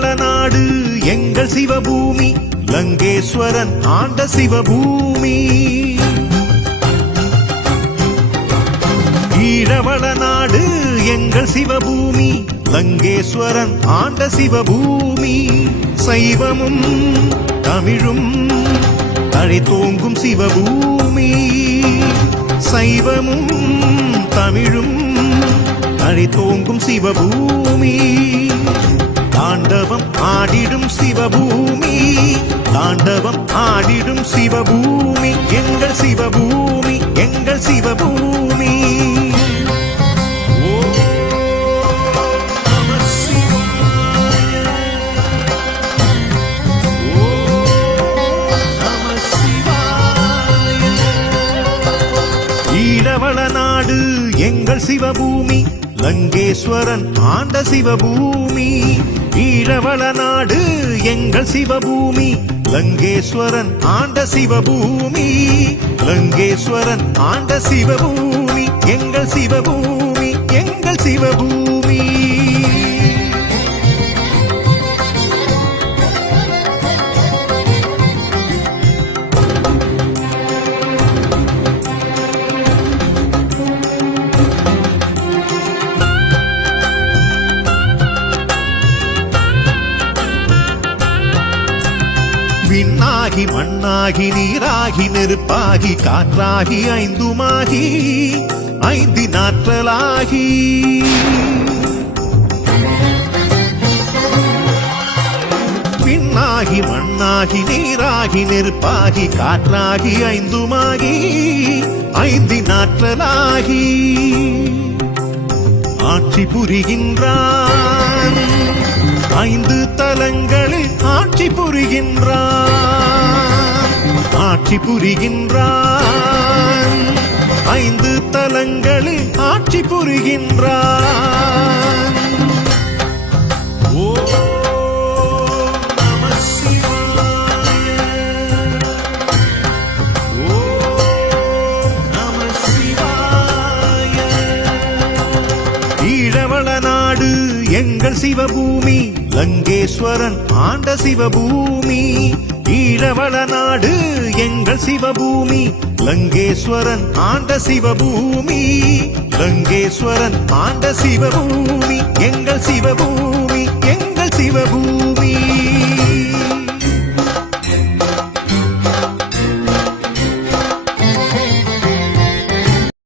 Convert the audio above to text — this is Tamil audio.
ஈழவள நாடு எங்கள் சிவபூமி, லங்கேஸ்வரன் ஆண்ட சிவபூமி. ஈழவள நாடு எங்கள் சிவபூமி, லங்கேஸ்வரன் ஆண்ட சிவபூமி. சைவமும் தமிழும் தழைத்தோங்கும் சிவபூமி. சைவமும் தமிழும் தழைத்தோங்கும் சிவபூமி. தாண்டவம் ஆடிடும் சிவபூமி, தாண்டவம் ஆடிடும் சிவபூமி. எங்கள் சிவபூமி, எங்கள் சிவபூமி. ஈழவள நாடு எங்கள் சிவபூமி, லங்கேஸ்வரன் ஆண்ட சிவபூமி. ஈழவள நாடு எங்கள் சிவபூமி, லங்கேஸ்வரன் ஆண்ட சிவபூமி. லங்கேஸ்வரன் ஆண்ட சிவபூமி, எங்கள் சிவபூமி, எங்கள் சிவபூமி. விண்ணாகி மண்ணாகி நீராகி நெருப்பாகி காற்றாகி ஐந்துமாகி ஐந்தினாற்றலாகி. விண்ணாகி மண்ணாகி நீராகி நெருப்பாகி காற்றாகி ஐந்துமாகி ஐந்தினாற்றலாகி. ஆட்சி புரிகின்றான் ஐந்து தலங்களில் ஆட்சி புரிகின்றான். ஆட்சி புரிகின்றான் ஐந்து தலங்களில் ஆட்சி புரிகின்றான். ஓம் நம சிவாய, ஓம் நம சிவாய. ஈழவள நாடு எங்கள் சிவபூமி, லங்கேஸ்வரன் ஆண்ட சிவபூமி. ஈழவள நாடு எங்கள் சிவபூமி, லங்கேஸ்வரன் ஆண்ட சிவபூமி. லங்கேஸ்வரன் ஆண்ட சிவபூமி, எங்கள் சிவபூமி, எங்கள் சிவபூமி.